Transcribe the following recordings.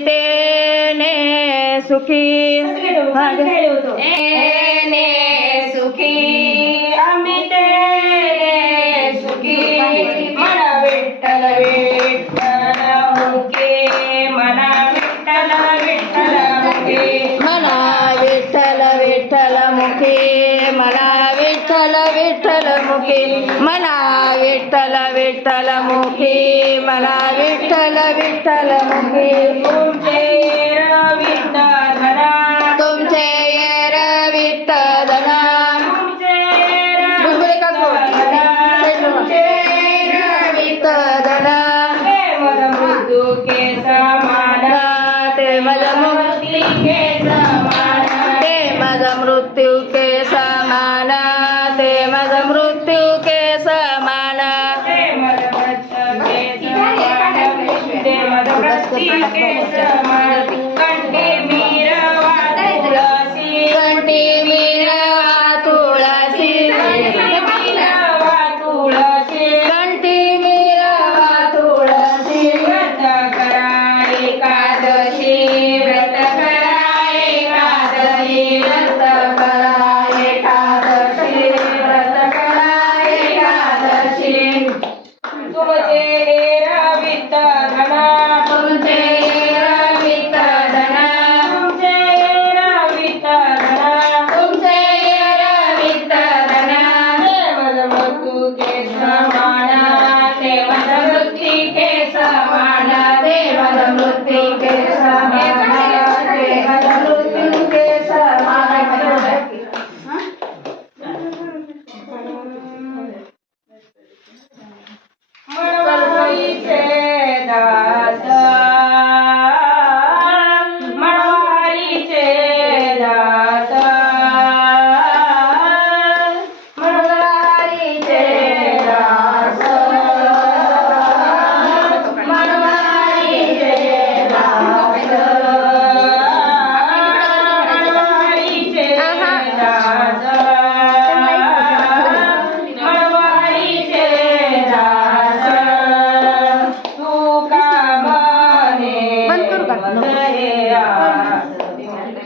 તેને સુખી એને સુખી અમિત સુખી विठ्ठल मुखे मला विठ्ठल विठ्ठल मुखे मला विठ्ठल विठ्ठल मुखे. तुमचे ते मला ते माझा मृत्यू के समाना.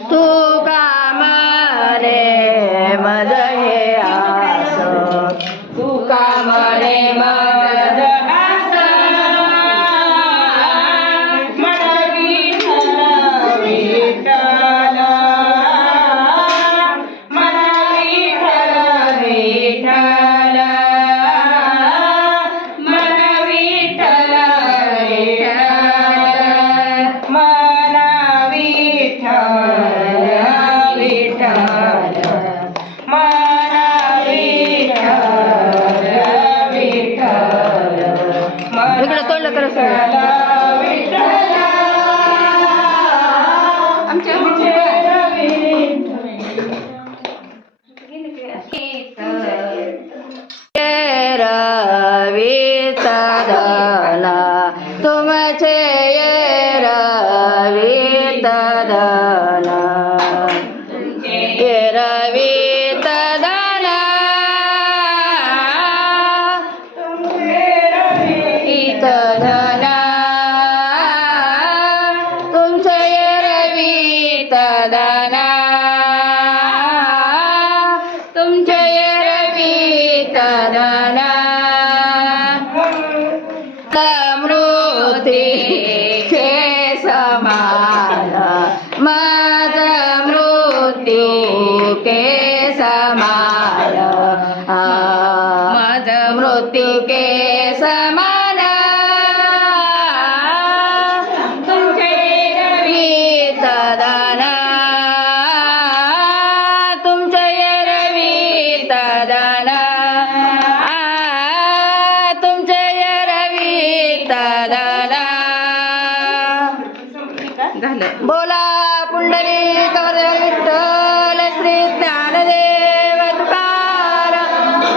Tú Bueno, con la corazón. समार मद मृत्यु के समा झालं. बोला पुंडली विठ्ठल श्री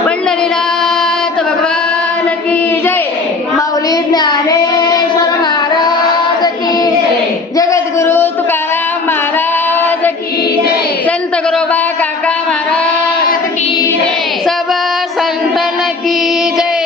पंढरीनाथ भगवान की जय. माऊली ज्ञानेश्वर जगद्गुरु महाराज संत काका महाराज सब जय.